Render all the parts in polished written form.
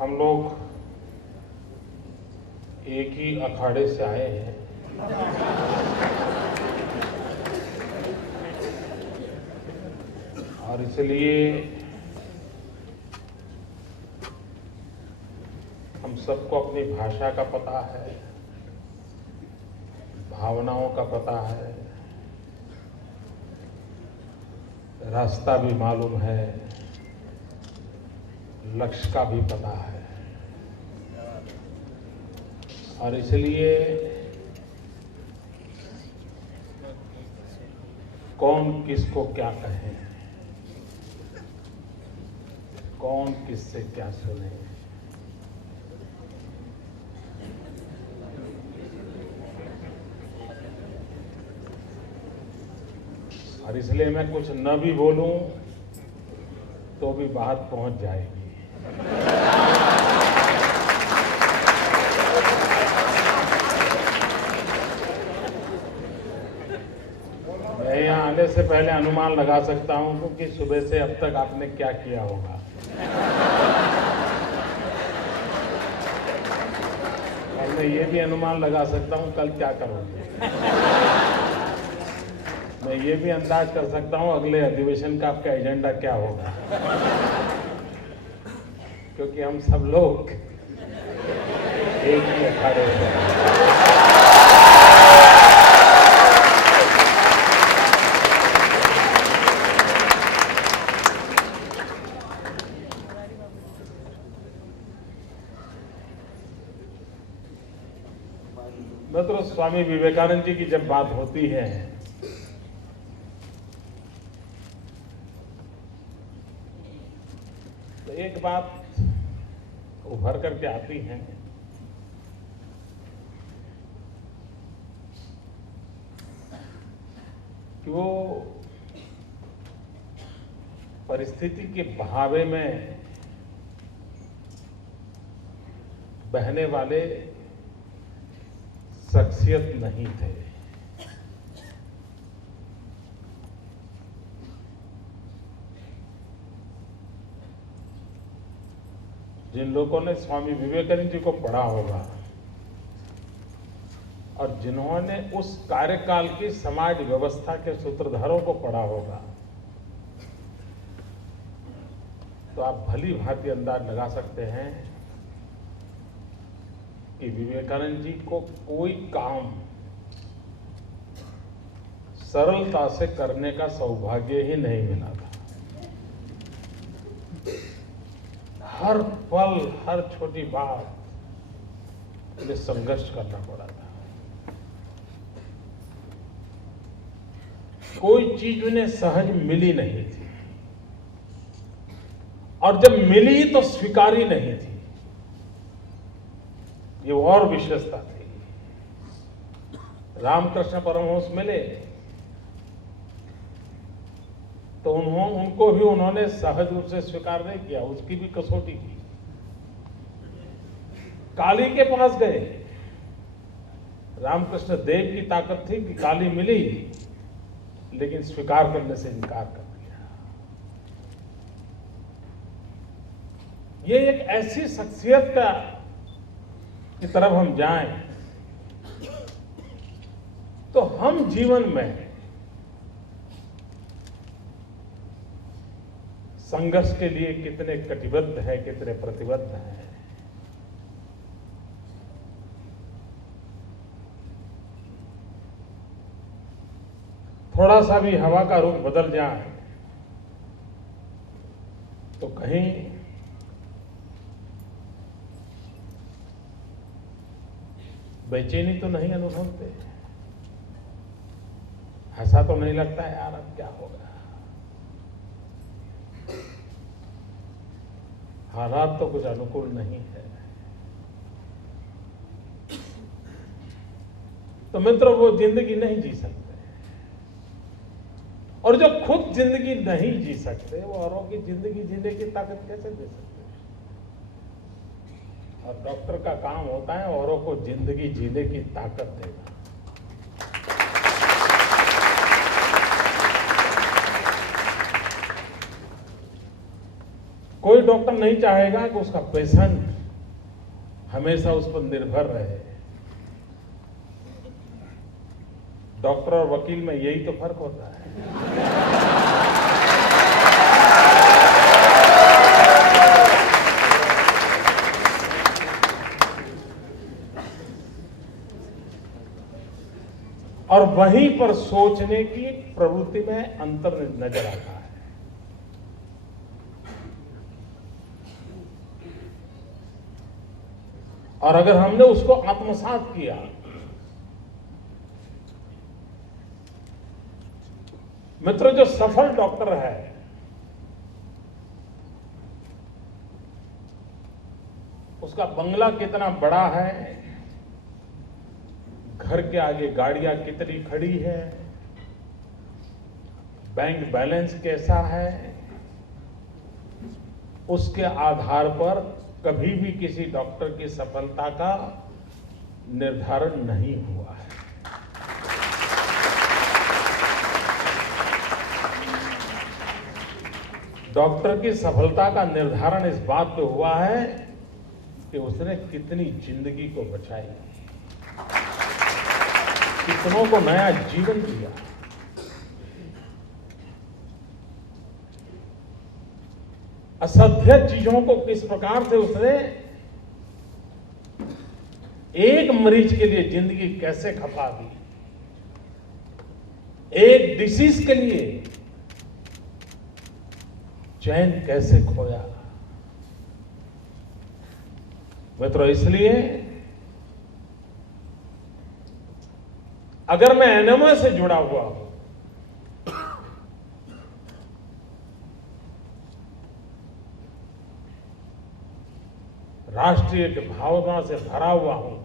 हम लोग एक ही अखाड़े से आए हैं। और इसलिए हम सबको अपनी भाषा का पता है, भावनाओं का पता है, रास्ता भी मालूम है, लक्ष्य का भी पता है। और इसलिए कौन किसको क्या कहे, कौन किससे क्या सुने, और इसलिए मैं कुछ न भी बोलूं तो भी बात पहुंच जाएगी। मैं यहाँ आने से पहले अनुमान लगा सकता हूं कि सुबह से अब तक आपने क्या किया होगा। और मैं ये भी अनुमान लगा सकता हूं कल क्या करोगे। मैं ये भी अंदाज कर सकता हूं अगले अधिवेशन का आपका एजेंडा क्या होगा, क्योंकि हम सब लोग एक ही अखाड़े हैं। मित्रों, स्वामी विवेकानंद जी की जब बात होती है तो एक बात उभर करके आती है कि वो परिस्थिति के बहावे में बहने वाले शख्सियत नहीं थे। जिन लोगों ने स्वामी विवेकानंद जी को पढ़ा होगा और जिन्होंने उस कार्यकाल की समाज व्यवस्था के सूत्रधारों को पढ़ा होगा, तो आप भली भांति अंदाज लगा सकते हैं कि विवेकानंद जी को कोई काम सरलता से करने का सौभाग्य ही नहीं मिला था। हर पल, हर छोटी बात उन्हें संघर्ष करना पड़ा था। कोई चीज उन्हें सहज मिली नहीं थी, और जब मिली तो स्वीकारी नहीं थी। ये और विशेषता थी। रामकृष्ण परमहंस मिले तो उनको भी उन्होंने सहज रूप से स्वीकार नहीं किया, उसकी भी कसौटी की। काली के पास गए, रामकृष्ण देव की ताकत थी कि काली मिली, लेकिन स्वीकार करने से इनकार कर दिया। ये एक ऐसी शख्सियत की तरफ हम जाएं तो हम जीवन में संघर्ष के लिए कितने कटिबद्ध हैं, कितने प्रतिबद्ध हैं। थोड़ा सा भी हवा का रुख बदल जाए तो कहीं बेचैनी तो नहीं अनुभवते, ऐसा तो नहीं लगता है यार अब क्या होगा। हालात तो कुछ अनुकूल नहीं है। तो मित्रों, वो जिंदगी नहीं जी सकते, और जो खुद जिंदगी नहीं जी सकते वो औरों की जिंदगी जीने की ताकत कैसे दे सकते। और डॉक्टर का काम होता है औरों को जिंदगी जीने की ताकत देना। कोई डॉक्टर नहीं चाहेगा कि उसका पेशेंट हमेशा उस पर निर्भर रहे। डॉक्टर और वकील में यही तो फर्क होता है। और वहीं पर सोचने की प्रवृत्ति में अंतर नजर आता है। और अगर हमने उसको आत्मसात किया, मित्रों, जो सफल डॉक्टर है उसका बंगला कितना बड़ा है, घर के आगे गाड़ियां कितनी खड़ी है, बैंक बैलेंस कैसा है, उसके आधार पर कभी भी किसी डॉक्टर की सफलता का निर्धारण नहीं हुआ है। डॉक्टर की सफलता का निर्धारण इस बात पे हुआ है कि उसने कितनी जिंदगी को बचाई, कितनों को नया जीवन दिया। असभ्य चीजों को किस प्रकार से उसने एक मरीज के लिए जिंदगी कैसे खपा दी, एक डिसीज के लिए चैन कैसे खोया। मित्रों, इसलिए अगर मैं एनेमा से जुड़ा हुआ हूं, राष्ट्रीय भावना से भरा हुआ हूं,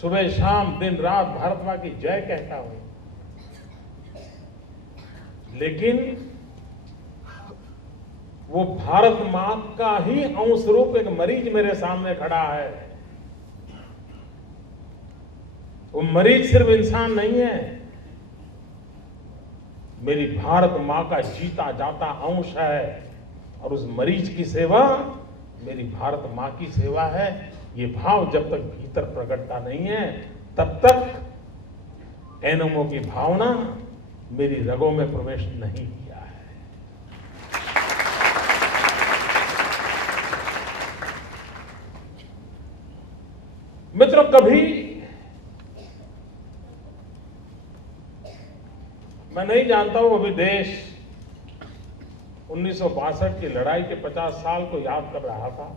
सुबह शाम दिन रात भारत मां की जय कहता हूं, लेकिन वो भारत मां का ही अंश रूप एक मरीज मेरे सामने खड़ा है। वो मरीज सिर्फ इंसान नहीं है, मेरी भारत मां का जीता जाता अंश है। और उस मरीज की सेवा मेरी भारत मां की सेवा है। ये भाव जब तक भीतर प्रकटता नहीं है, तब तक एनेमो की भावना मेरी रगों में प्रवेश नहीं किया है। मित्रों, कभी मैं नहीं जानता हूं, अभी देश 1962 की लड़ाई के 50 साल को याद कर रहा था।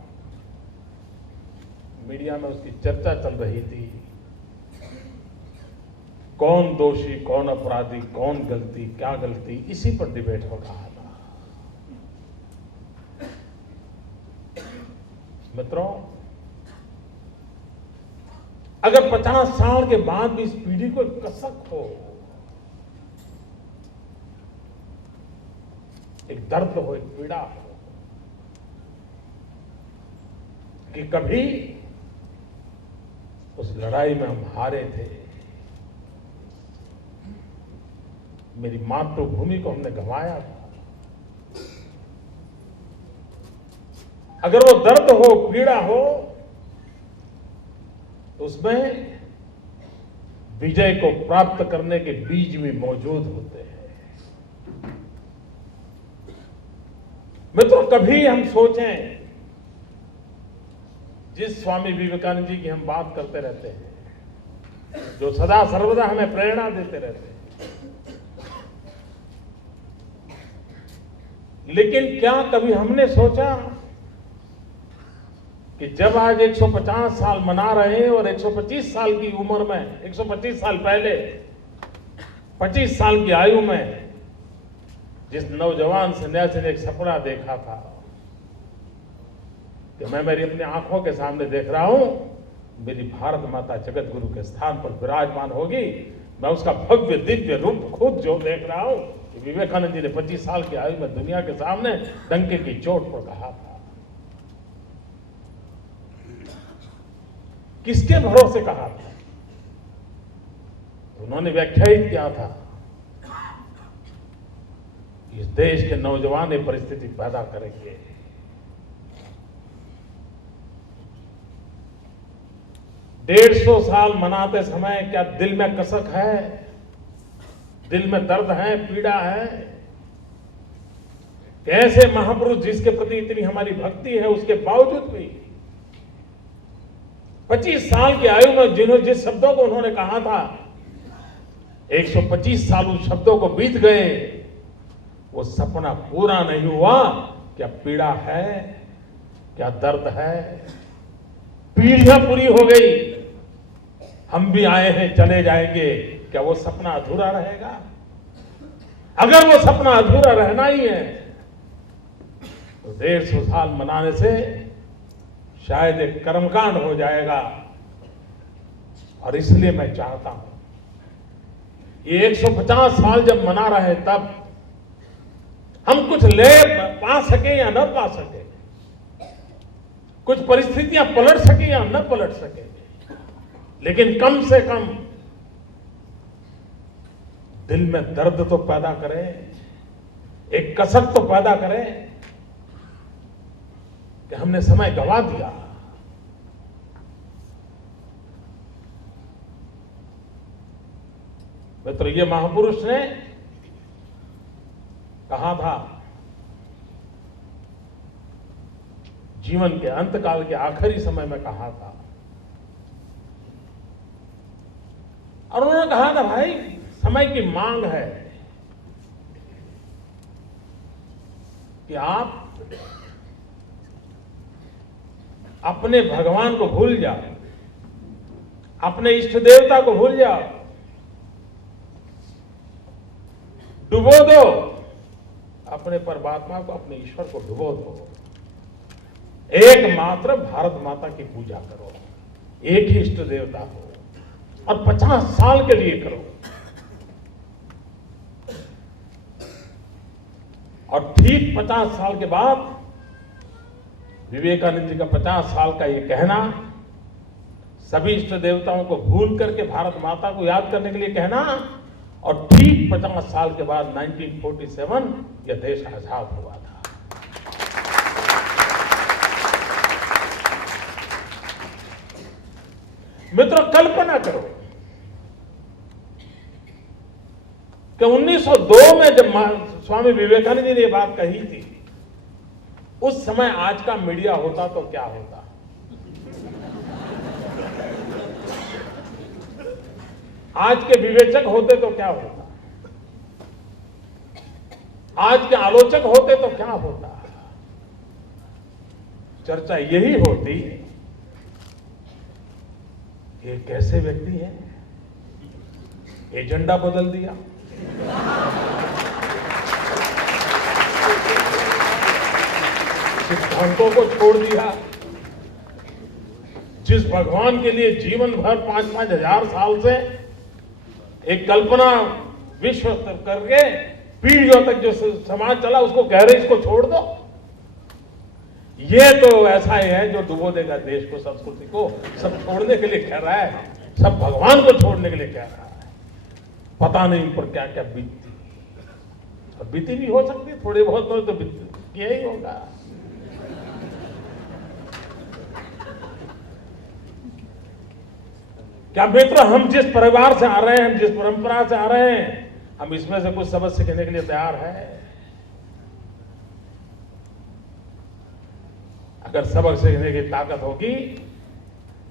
मीडिया में उसकी चर्चा चल रही थी, कौन दोषी, कौन अपराधी, कौन गलती, क्या गलती, इसी पर डिबेट हो रहा था। मित्रों, अगर 50 साल के बाद भी इस पीढ़ी को एक कसक हो, एक दर्द हो, एक पीड़ा हो कि कभी उस लड़ाई में हम हारे थे, मेरी मातृभूमि को हमने गंवाया था, अगर वो दर्द हो, पीड़ा हो, तो उसमें विजय को प्राप्त करने के बीज भी मौजूद होते हैं। मित्रों, कभी हम सोचें, जिस स्वामी विवेकानंद जी की हम बात करते रहते हैं, जो सदा सर्वदा हमें प्रेरणा देते रहते हैं, लेकिन क्या कभी हमने सोचा कि जब आज 150 साल मना रहे हैं और 125 साल की उम्र में, 125 साल पहले 25 साल की आयु में जिस नौजवान सन्यासी ने एक सपना देखा था कि मैं मेरी अपनी आंखों के सामने देख रहा हूं, मेरी भारत माता जगत गुरु के स्थान पर विराजमान होगी, मैं उसका भव्य दिव्य रूप खुद जो देख रहा हूं, विवेकानंद जी ने 25 साल की आयु में दुनिया के सामने डंके की चोट पर कहा था। किसके भरोसे कहा था? उन्होंने व्याख्यायित किया था इस देश के नौजवान ये परिस्थिति पैदा करेंगे। डेढ़ सौ साल मनाते समय क्या दिल में कसक है, दिल में दर्द है, पीड़ा है? ऐसे महापुरुष जिसके प्रति इतनी हमारी भक्ति है, उसके बावजूद भी 25 साल की आयु में जिस शब्दों को उन्होंने कहा था, 125 साल उस शब्दों को बीत गए, वो सपना पूरा नहीं हुआ। क्या पीड़ा है, क्या दर्द है? पीढ़ियां पूरी हो गई, हम भी आए हैं, चले जाएंगे, क्या वो सपना अधूरा रहेगा? अगर वो सपना अधूरा रहना ही है तो 150 साल मनाने से शायद एक कर्मकांड हो जाएगा। और इसलिए मैं चाहता हूं ये 150 साल जब मना रहे तब हम कुछ ले पा सके या न पा सके, कुछ परिस्थितियां पलट सके या न पलट सके, लेकिन कम से कम दिल में दर्द तो पैदा करें, एक कसक तो पैदा करें कि हमने समय गंवा दिया। मित्र, ये महापुरुष ने कहा था, जीवन के अंतकाल के आखिरी समय में कहा था, और उन्होंने कहा था, भाई समय की मांग है कि आप अपने भगवान को भूल जाओ, अपने इष्ट देवता को भूल जाओ, डुबो दो अपने परमात्मा को, अपने ईश्वर को डुबो दो, एकमात्र भारत माता की पूजा करो, एक ही इष्ट देवता हो, और 50 साल के लिए करो। और ठीक 50 साल के बाद विवेकानंद जी का 50 साल का ये कहना, सभी इष्ट देवताओं को भूल करके भारत माता को याद करने के लिए कहना, और ठीक 50 साल के बाद 1947 यह देश आजाद हुआ था। मित्रों, कल्पना करो कि 1902 में जब स्वामी विवेकानंद जी ने यह बात कही थी, उस समय आज का मीडिया होता तो क्या होता? आज के विवेचक होते तो क्या होता? आज के आलोचक होते तो क्या होता? चर्चा यही होती, ये कैसे व्यक्ति हैं, एजेंडा बदल दिया, सिद्धांतों को छोड़ दिया, जिस भगवान के लिए जीवन भर 5-5 हजार साल से एक कल्पना विश्व स्तर करके पीढ़ियों तक जो समाज चला, उसको कह रहे इसको छोड़ दो। ये तो ऐसा ही है जो डुबो देगा देश को, संस्कृति को, सब छोड़ने के लिए कह रहा है, सब भगवान को छोड़ने के लिए कह रहा है। पता नहीं पर क्या क्या बीतती, और बीती भी हो सकती है, थोड़े बहुत तो किया ही होगा। क्या मित्र, हम जिस परिवार से आ रहे हैं, हम जिस परंपरा से आ रहे हैं, हम इसमें से कुछ सबक सीखने के लिए तैयार है? अगर सबक सीखने की ताकत होगी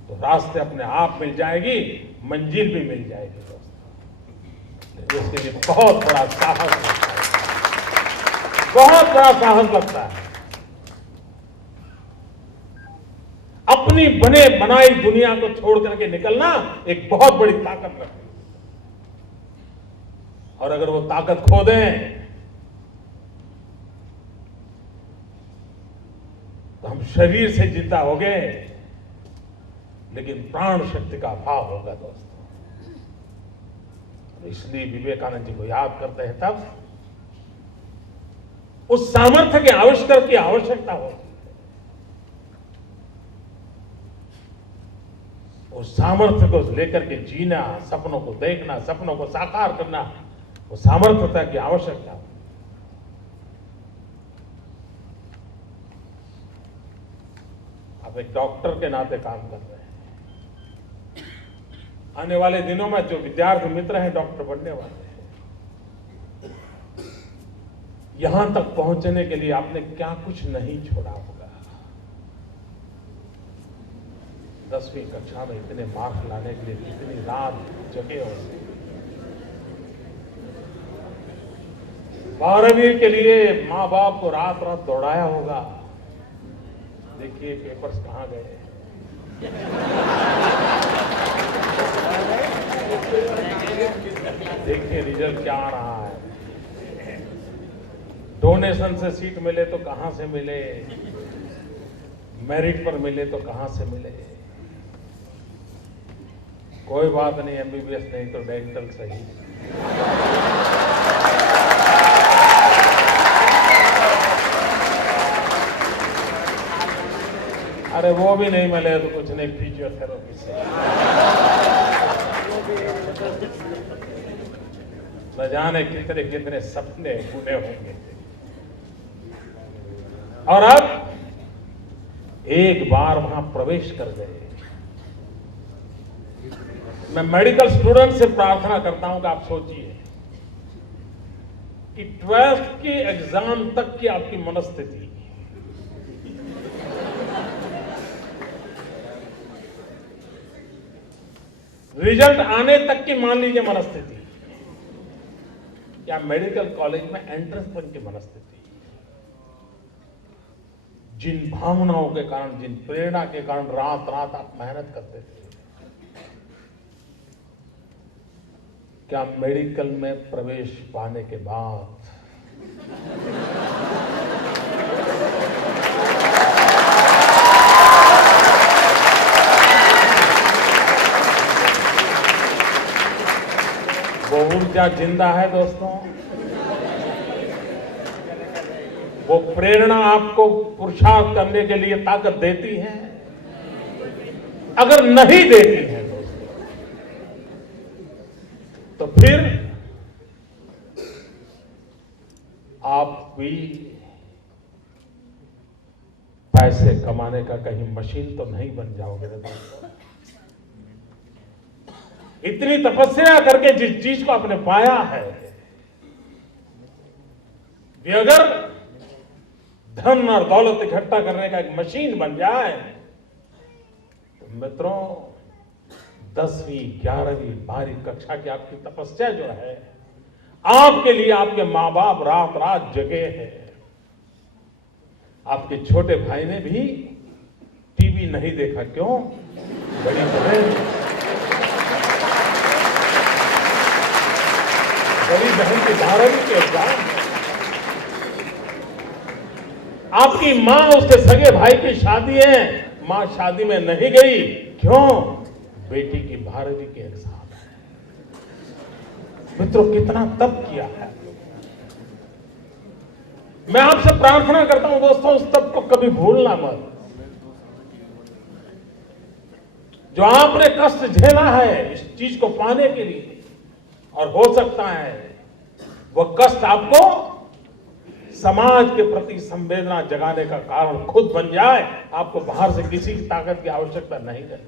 तो रास्ते अपने आप मिल जाएगी, मंजिल भी मिल जाएगी दोस्तों। इसके लिए बहुत बड़ा साहस लगता है, बहुत बड़ा साहस लगता है। अपनी बने बनाई दुनिया को छोड़ करके निकलना एक बहुत बड़ी ताकत रखती है, और अगर वो ताकत खो दें तो हम शरीर से जिंदा हो गए, लेकिन प्राण शक्ति का अभाव होगा दोस्तों। इसलिए विवेकानंद जी को याद करते हैं तब उस सामर्थ्य के आविष्कार की आवश्यकता होती है, उस सामर्थ्य को लेकर के जीना, सपनों को देखना, सपनों को साकार करना, वो सामर्थ्यता की आवश्यकता होती है। आप एक डॉक्टर के नाते काम कर रहे हैं। आने वाले दिनों में जो विद्यार्थी मित्र हैं डॉक्टर बनने वाले हैं, यहां तक पहुंचने के लिए आपने क्या कुछ नहीं छोड़ा होगा। 10वीं कक्षा में इतने मार्क्स लाने के लिए कितनी रात जगे होंगे। 12वीं के लिए माँ बाप को रात रात दौड़ाया होगा। देखिए पेपर्स कहां गए। देखिए रिजल्ट क्या आ रहा है। डोनेशन से सीट मिले तो कहां से मिले, मेरिट पर मिले तो कहां से मिले। कोई बात नहीं, एमबीबीएस नहीं तो डेंटल सही। अरे वो भी नहीं मिले तो कुछ नहीं, फिजियोथेरेपी से। न जाने कितने कितने सपने बुने होंगे। और अब एक बार वहां प्रवेश कर गए। मैं मेडिकल स्टूडेंट से प्रार्थना करता हूं कि आप सोचिए कि 12th के एग्जाम तक की आपकी मनस्थिति, रिजल्ट आने तक की मान लीजिए मनस्थिति, या मेडिकल कॉलेज में एंट्रेंस तक की मनस्थिति, जिन भावनाओं के कारण, जिन प्रेरणा के कारण रात रात आप मेहनत करते थे, क्या मेडिकल में प्रवेश पाने के बाद वो ऊर्जा जिंदा है दोस्तों? वो प्रेरणा आपको पुरुषार्थ करने के लिए ताकत देती है? अगर नहीं देती है दोस्तों, तो फिर आप भी पैसे कमाने का कहीं मशीन तो नहीं बन जाओगे दोस्तों। इतनी तपस्या करके जिस चीज को आपने पाया है, ये अगर धन और दौलत इकट्ठा करने का एक मशीन बन जाए, तो मित्रों 10वीं 11वीं 12वीं कक्षा की आपकी तपस्या जो है, आपके लिए आपके मां बाप रात रात जगे हैं। आपके छोटे भाई ने भी टीवी नहीं देखा, क्यों? बड़ी बहन की 12वीं के एग्जाम। आपकी मां, उसके सगे भाई की शादी है, मां शादी में नहीं गई, क्यों? बेटी की 12वीं के एग्जाम है। मित्रों कितना तप किया है। मैं आपसे प्रार्थना करता हूं दोस्तों, उस तप को कभी भूलना मत। जो आपने कष्ट झेला है इस चीज को पाने के लिए, और हो सकता है वह कष्ट आपको समाज के प्रति संवेदना जगाने का कारण खुद बन जाए। आपको बाहर से किसी की ताकत की आवश्यकता नहीं है।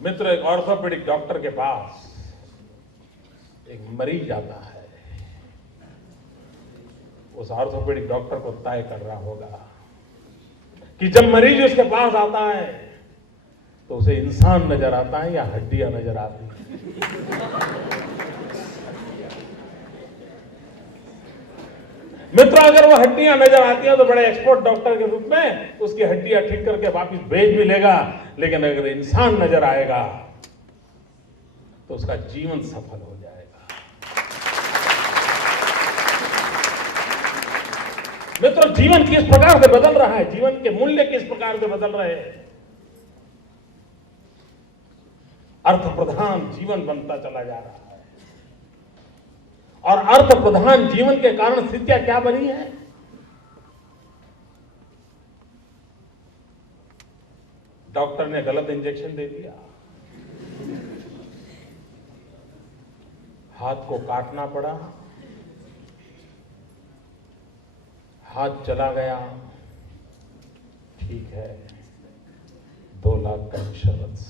मित्र, एक ऑर्थोपेडिक डॉक्टर के पास एक मरीज आता है। उस ऑर्थोपेडिक डॉक्टर को तय कर रहा होगा कि जब मरीज उसके पास आता है तो उसे इंसान नजर आता है या हड्डियां नजर आती हैं। मित्र, अगर वो हड्डियां नजर आती हैं तो बड़े एक्सपर्ट डॉक्टर के रूप में उसकी हड्डियां ठीक करके वापस भेज भी लेगा। लेकिन अगर इंसान नजर आएगा तो उसका जीवन सफल हो जाएगा। मित्रों, जीवन किस प्रकार से बदल रहा है, जीवन के मूल्य किस प्रकार से बदल रहे हैं। अर्थ प्रधान जीवन बनता चला जा रहा है, और अर्थ प्रधान जीवन के कारण स्थितियां क्या बनी है। डॉक्टर ने गलत इंजेक्शन दे दिया, हाथ को काटना पड़ा, हाथ चला गया, ठीक है, 2 लाख का इंश्योरेंस,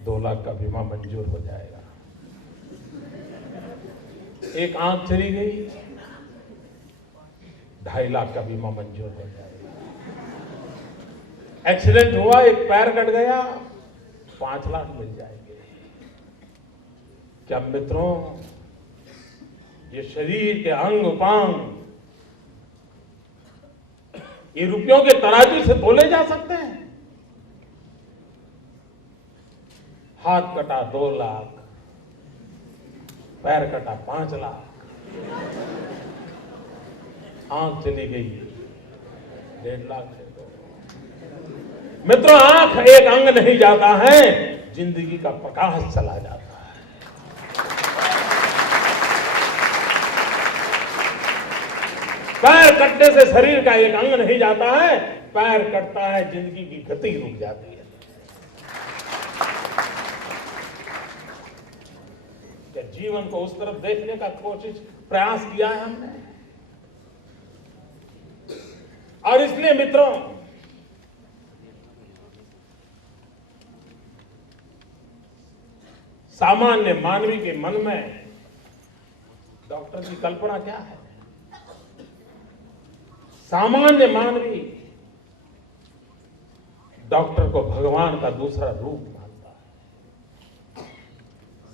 2 लाख का बीमा मंजूर हो जाएगा। एक आंख चली गई, 2.5 लाख का बीमा मंजूर हो जाएगा। एक्सीडेंट हुआ, एक पैर कट गया, 5 लाख मिल जाएंगे। क्या मित्रों, ये शरीर के अंग उपांग ये रुपयों के तराजू से तोले जा सकते हैं? हाथ कटा 2 लाख, पैर कटा 5 लाख, आंख चली गई 1.5 लाख से। मित्रों, आंख एक अंग नहीं जाता है, जिंदगी का प्रकाश चला जाता है। पैर कटने से शरीर का एक अंग नहीं जाता है, पैर कटता है, जिंदगी की गति रुक जाती है। क्या जीवन को उस तरफ देखने का प्रयास किया है हमने? और इसलिए मित्रों, सामान्य मानवी के मन में डॉक्टर की कल्पना क्या है? सामान्य मानवी डॉक्टर को भगवान का दूसरा रूप मानता है।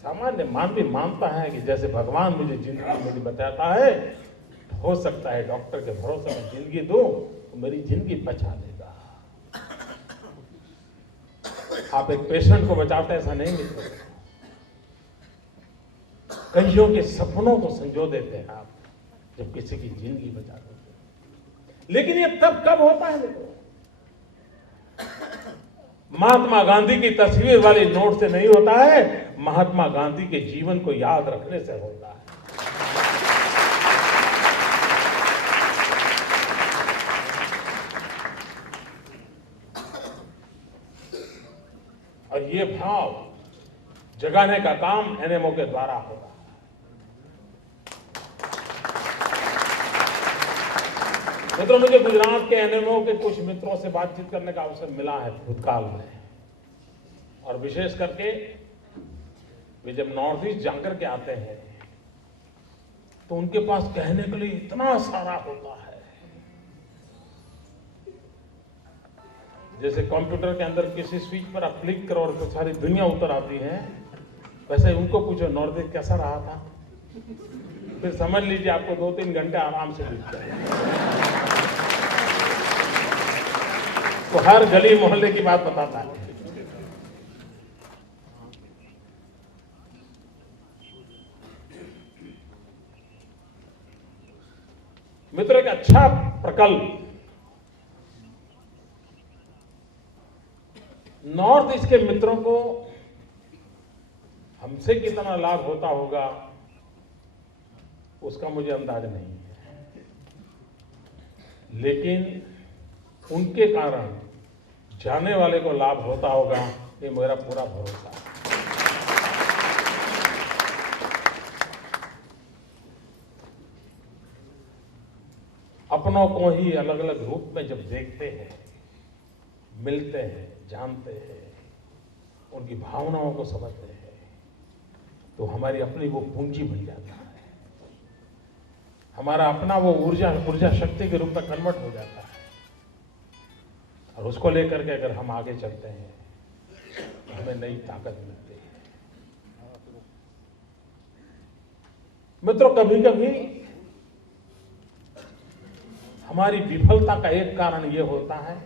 सामान्य मानवी मानता है कि जैसे भगवान मुझे जिंदगी मेरी बताता है, हो सकता है डॉक्टर के भरोसे में जिंदगी दूं तो मेरी जिंदगी बचा लेगा। आप एक पेशेंट को बचाते ऐसा नहीं मिलता, कईयों के सपनों को संजो देते हैं आप, जब किसी की जिंदगी बचा देते हैं। लेकिन ये तब कब होता है? देखो, महात्मा गांधी की तस्वीर वाली नोट से नहीं होता है, महात्मा गांधी के जीवन को याद रखने से होता है। और ये भाव जगाने का काम एनएमओ के द्वारा होगा। मित्रों, मुझे गुजरात के एनएमओ के कुछ मित्रों से बातचीत करने का अवसर मिला है भूतकाल में, और विशेष करके वे जब नॉर्थ ईस्ट जाकर के आते हैं तो उनके पास कहने के लिए इतना सारा होता है। जैसे कंप्यूटर के अंदर किसी स्विच पर आप क्लिक करो और तो सारी दुनिया उतर आती है, वैसे उनको पूछो नॉर्थ ईस्ट कैसा रहा था, फिर समझ लीजिए आपको 2-3 घंटे आराम से बीत जाए। तो हर गली मोहल्ले की बात बताता है। मित्र, एक अच्छा प्रकल्प नॉर्थ ईस्ट के मित्रों को हमसे कितना लाभ होता होगा उसका मुझे अंदाज नहीं है, लेकिन उनके कारण जाने वाले को लाभ होता होगा, ये मेरा पूरा भरोसा है। अपनों को ही अलग अलग रूप में जब देखते हैं, मिलते हैं, जानते हैं, उनकी भावनाओं को समझते हैं, तो हमारी अपनी वो पूंजी बन जाता है, हमारा अपना वो ऊर्जा शक्ति के रूप में कन्वर्ट हो जाता है। और उसको लेकर के अगर हम आगे चलते हैं तो हमें नई ताकत मिलती है। मित्रों, कभी कभी हमारी विफलता का एक कारण यह होता है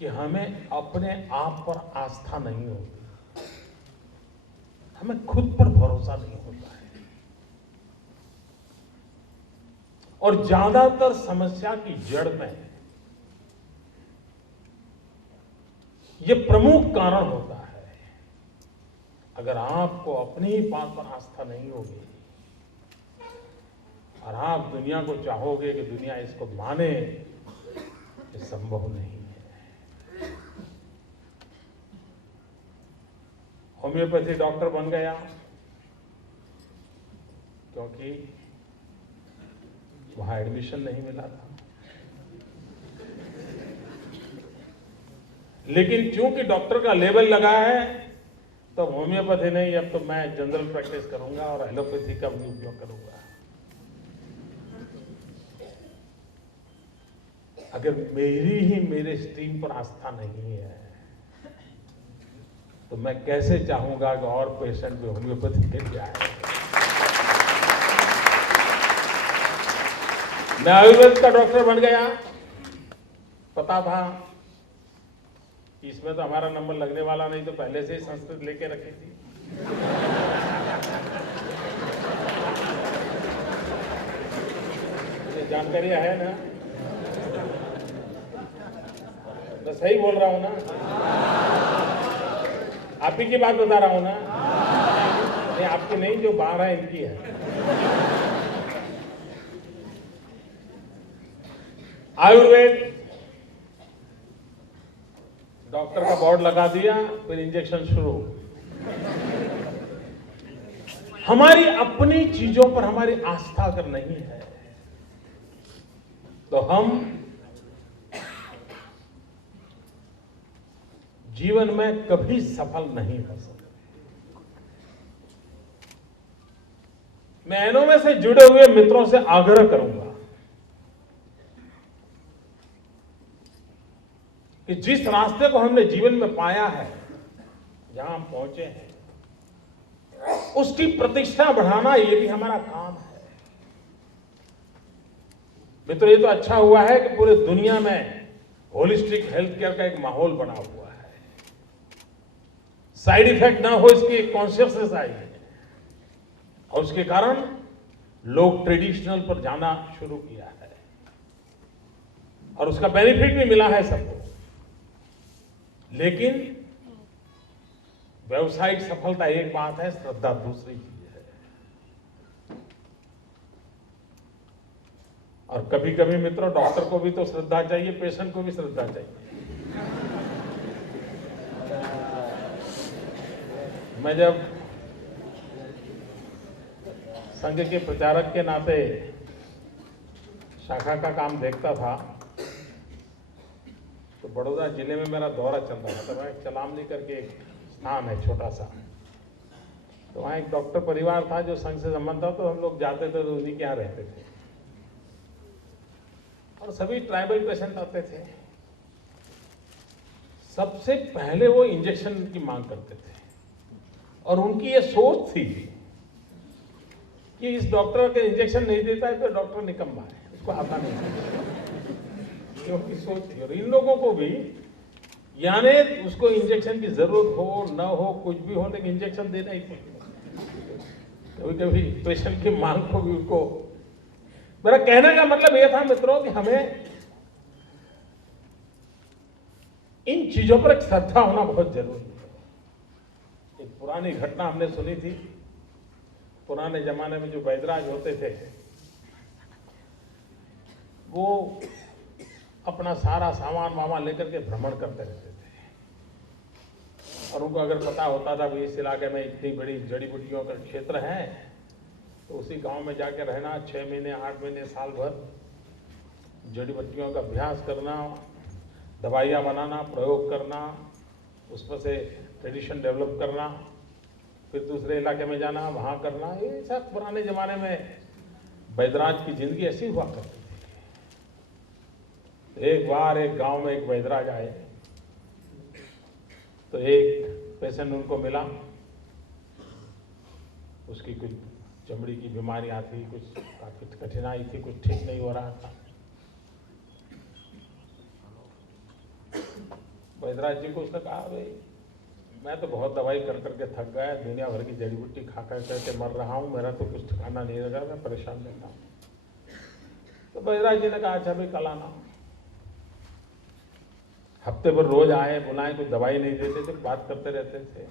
कि हमें अपने आप पर आस्था नहीं होती, हमें खुद पर भरोसा नहीं होता है। और ज्यादातर समस्या की जड़ में ये प्रमुख कारण होता है, अगर आपको अपनी ही बात पर आस्था नहीं होगी और आप दुनिया को चाहोगे कि दुनिया इसको माने, ये संभव नहीं है। होम्योपैथी डॉक्टर बन गया क्योंकि वहां एडमिशन नहीं मिला था। लेकिन चूंकि डॉक्टर का लेवल लगा है तो होम्योपैथी नहीं, अब तो मैं जनरल प्रैक्टिस करूंगा और एलोपैथी का भी उपयोग करूंगा। अगर मेरे स्ट्रीम पर आस्था नहीं है तो मैं कैसे चाहूंगा कि और पेशेंट भी होम्योपैथी के लिए आए। मैं आयुर्वेद का डॉक्टर बन गया, पता था कि इसमें तो हमारा नंबर लगने वाला नहीं, तो पहले से ही संस्कृत लेके रखी थी। मुझे जानकारी है ना, मैं सही बोल रहा हूं ना? आप ही की बात बता रहा हूं ना? नहीं, आपकी नहीं, जो बाहर है इनकी है। आयुर्वेद, डॉक्टर का बोर्ड लगा दिया, फिर इंजेक्शन शुरू। हमारी अपनी चीजों पर हमारी आस्था अगर नहीं है तो हम जीवन में कभी सफल नहीं हो सकते। मैं इनों में से जुड़े हुए मित्रों से आग्रह करूंगा कि जिस रास्ते को हमने जीवन में पाया है, जहां हम पहुंचे हैं, उसकी प्रतिष्ठा बढ़ाना ये भी हमारा काम है। मित्रों, ये तो अच्छा हुआ है कि पूरे दुनिया में होलिस्टिक हेल्थ केयर का एक माहौल बना हुआ है। साइड इफेक्ट ना हो इसकी एक कॉन्शियसनेस आई है और उसके कारण लोग ट्रेडिशनल पर जाना शुरू किया है और उसका बेनिफिट भी मिला है सबको। लेकिन व्यवसायिक सफलता एक बात है, श्रद्धा दूसरी चीज है। और कभी कभी मित्रों, डॉक्टर को भी तो श्रद्धा चाहिए, पेशेंट को भी श्रद्धा चाहिए। मैं जब संघ के प्रचारक के नाते शाखा का काम देखता था तो बड़ौदा जिले में मेरा दौरा चल रहा था। वहाँ चलामनी करके एक स्थान है छोटा सा, तो वहाँ एक डॉक्टर परिवार था जो संघ से संबंध था, तो हम लोग जाते थे तो उन्हीं के यहाँ रहते थे और सभी ट्राइबल पेशेंट आते थे। सबसे पहले वो इंजेक्शन की मांग करते थे और उनकी ये सोच थी कि इस डॉक्टर के इंजेक्शन नहीं देता है तो डॉक्टर निकम्मा है, उसको आता नहीं। ये उनकी सोच थी। और इन लोगों को भी, यानी उसको इंजेक्शन की जरूरत हो न हो, कुछ भी हो, लेकिन इंजेक्शन देना ही पड़ेगा। कभी कभी पेशेंट की मांग को भी उनको, मेरा कहने का मतलब यह था मित्रों कि हमें इन चीजों पर एक श्रद्धा होना बहुत जरूरी है। एक पुरानी घटना हमने सुनी थी। पुराने जमाने में जो वैदराज होते थे वो अपना सारा सामान वामान लेकर के भ्रमण करते रहते थे और उनको अगर पता होता था कि इस इलाके में इतनी बड़ी जड़ी बूटियों का क्षेत्र है तो उसी गांव में जाकर रहना, 6 महीने 8 महीने साल भर जड़ी बूटियों का अभ्यास करना, दवाइयाँ बनाना, प्रयोग करना, उसमें से ट्रेडिशन डेवलप करना, फिर दूसरे इलाके में जाना, वहाँ करना। ये सब पुराने जमाने में वैदराज की जिंदगी ऐसी हुआ करती थी। एक बार एक गांव में एक वैदराज आए तो एक पेशेंट उनको मिला, उसकी कुछ चमड़ी की बीमारियां थी, कुछ कठिनाई थी, कुछ ठीक नहीं हो रहा था। वैदराज जी को उसने कहा, भाई मैं तो बहुत दवाई कर करके थक गया, दुनिया भर की जड़ी बूटी खा कर करके मर रहा हूँ, मेरा तो कुछ ठिकाना नहीं लगा, मैं परेशान रहता हूँ। तो वैदराज जी ने कहा, अच्छा भाई कल आना। हफ्ते भर रोज आए, बुलाए, कोई दवाई नहीं देते थे, बात करते रहते थे।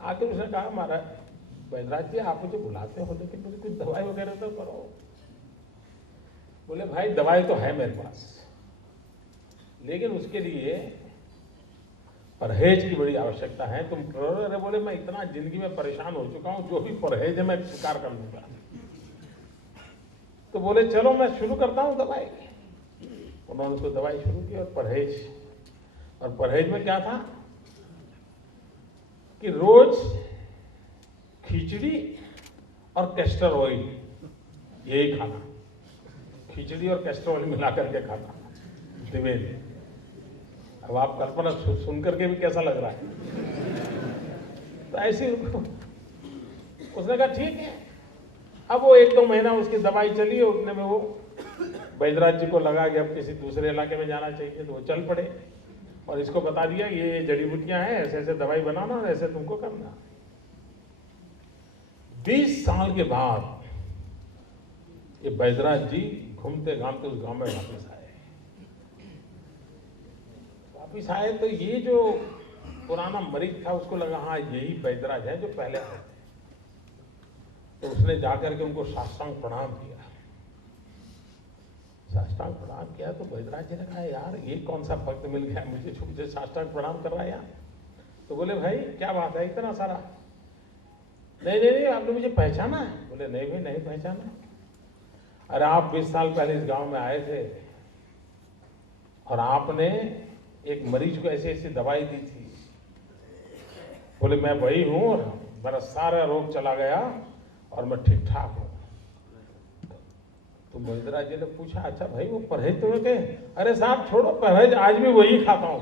आके उसने कहा, महाराज वैदराज जी आप मुझे बुलाते हो लेकिन मुझे कुछ दवाई वगैरह तो करो। बोले भाई दवाई तो है मेरे पास, लेकिन उसके लिए परहेज की बड़ी आवश्यकता है। तुम करो। अरे बोले मैं इतना जिंदगी में परेशान हो चुका हूं, जो भी परहेज है मैं स्वीकार कर लूंगा। तो बोले चलो मैं शुरू करता हूँ दवाई। उन्होंने उसको दवाई शुरू की और परहेज में क्या था कि रोज खिचड़ी और कैस्टर ऑयल यही खाना, खिचड़ी और कैस्टर ऑयल मिला करके खाना द्विवेदी। अब आप कल्पना सुन करके भी कैसा लग रहा है। तो ऐसे उसने कहा ठीक है। अब वो 1-2 महीना उसकी दवाई चली, उतने में वो बैजराज जी को लगा कि अब किसी दूसरे इलाके में जाना चाहिए, तो वो चल पड़े और इसको बता दिया ये जड़ी बूटियां हैं, ऐसे ऐसे दवाई बनाना और ऐसे तुमको करना। 20 साल के बाद ये बैजराज जी घूमते घामते उस गांव में वापिस आए तो ये जो पुराना मरीज था उसको लगा हाँ यही बैजराज है जो पहले आए थे। तो उसने जाकर के उनको साष्टांग प्रणाम किया। साष्टांग प्रणाम किया तो बैजराज जी ने कहा यार ये कौन सा भक्त मिल गया मुझे साष्टांग प्रणाम कर रहा है यार। तो बोले भाई क्या बात है इतना सारा। नहीं आपने मुझे पहचाना है। बोले नहीं भाई नहीं पहचाना। अरे आप 20 साल पहले इस गांव में आए थे और आपने एक मरीज को ऐसी ऐसी दवाई दी थी। बोले मैं वही हूं और मेरा सारा रोग चला गया और मैं ठीक ठाक हूं। तो बैजराज जी ने पूछा अच्छा भाई वो परहेज तुम्हें कहे? अरे साहब छोड़ो परहेज, आज भी वही खाता हूं।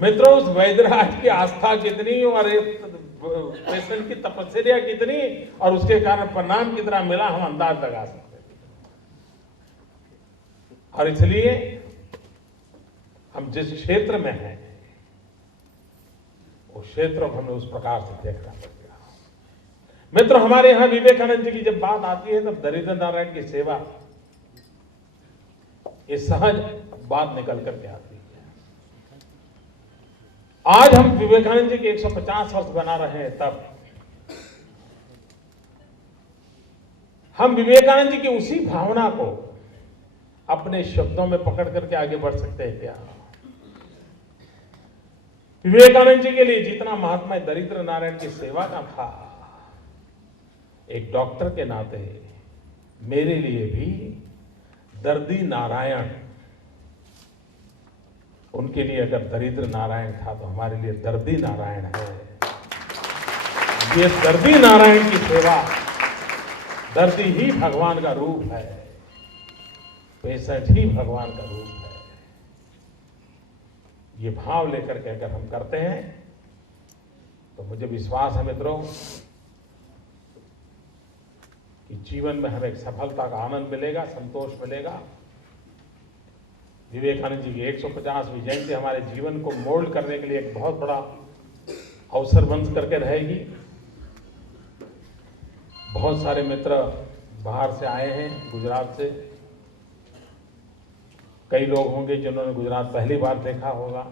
मित्रों उस बैजराज की आस्था कितनी और पेशेंट की तपस्या कितनी और उसके कारण परिणाम कितना मिला हम अंदाज लगा सकते। और इसलिए हम जिस क्षेत्र में हैं उस क्षेत्र को हमें उस प्रकार से देखना पड़ेगा। मित्रों हमारे यहां विवेकानंद जी की जब बात आती है तब दरिद्र नारायण की सेवा ये सहज बात निकल करके आती है। आज हम विवेकानंद जी के 150 वर्ष बना रहे हैं, तब हम विवेकानंद जी की उसी भावना को अपने शब्दों में पकड़ करके आगे बढ़ सकते हैं क्या? विवेकानंद जी के लिए जितना महात्मा दरिद्र नारायण की सेवा का था, एक डॉक्टर के नाते मेरे लिए भी दर्दी नारायण, उनके लिए अगर दरिद्र नारायण था तो हमारे लिए दर्दी नारायण है। ये दर्दी नारायण की सेवा, दर्दी ही भगवान का रूप है, पेशेंट ही भगवान का रूप है। ये भाव लेकर के अगर हम करते हैं तो मुझे विश्वास है मित्रों कि जीवन में हमें एक सफलता का आनंद मिलेगा, संतोष मिलेगा। विवेकानंद जी की 150वीं जयंती हमारे जीवन को मोल्ड करने के लिए एक बहुत बड़ा अवसर बन करके रहेगी। बहुत सारे मित्र बाहर से आए हैं, गुजरात से। कई लोग होंगे जिन्होंने गुजरात पहली बार देखा होगा।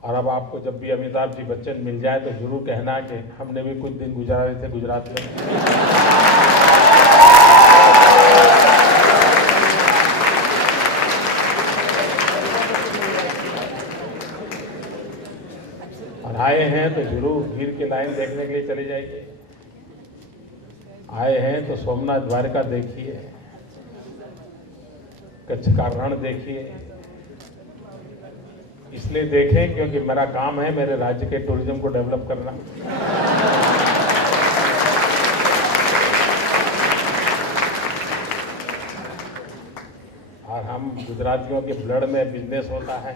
और अब आपको जब भी अमिताभ जी बच्चन मिल जाए तो जरूर कहना कि हमने भी कुछ दिन गुजारे थे गुजरात में। और आए हैं तो जरूर भीड़ की लाइन देखने के लिए चले जाइए। आए हैं तो सोमनाथ द्वारका देखिए, कच्छ का रण देखिए। इसलिए देखें क्योंकि मेरा काम है मेरे राज्य के टूरिज्म को डेवलप करना। और हम गुजरातियों के ब्लड में बिजनेस होता है।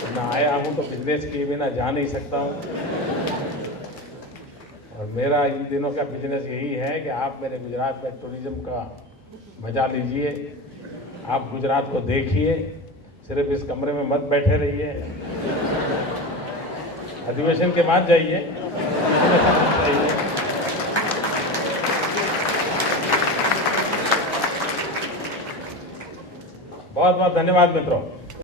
तो मैं आया हूं तो बिजनेस किए बिना जा नहीं सकता हूं। और मेरा इन दिनों का बिजनेस यही है कि आप मेरे गुजरात में टूरिज्म का मजा लीजिए, आप गुजरात को देखिए, सिर्फ इस कमरे में मत बैठे रहिए। अधिवेशन के बाद जाइए। बहुत बहुत धन्यवाद मित्रों।